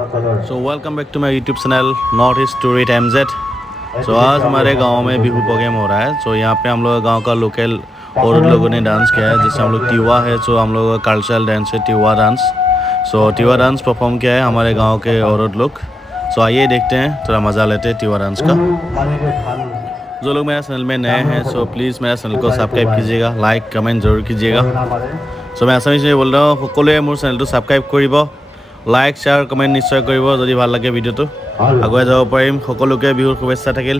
So welcome back to my YouTube channel north east tourist MZ। So आज हमारे गांव में बिहू प्रोग्राम हो रहा है। सो यहाँ पे हम लोग गांव का लोकल औरत लोगों ने डांस किया है, जिससे हम लोग टिवा है। सो हम लोग का कल्चरल डांस है Tiwa dance. So Tiwa dance perform KIA है हमारे गांव के औरत लोग। सो आइए देखते हैं, थोड़ा मज़ा लेते हैं टिवा डांस का। जो लोग मेरे चैनल में नए हैं सो प्लीज़ मेरा चैनल को सब्सक्राइब कीजिएगा, लाइक कमेंट जरूर कीजिएगा। सो मैं आसामी से बोल रहा हूँ, সকলোৱে মোৰ চেনেলটো ছাবস্ক্ৰাইব কৰিব, লাইক শ্বেয়াৰ কমেণ্ট নিশ্চয় কৰিব যদি ভাল লাগে ভিডিঅ'টো। আগুৱাই যাব পাৰিম। সকলোকে বিহুৰ শুভেচ্ছা থাকিল।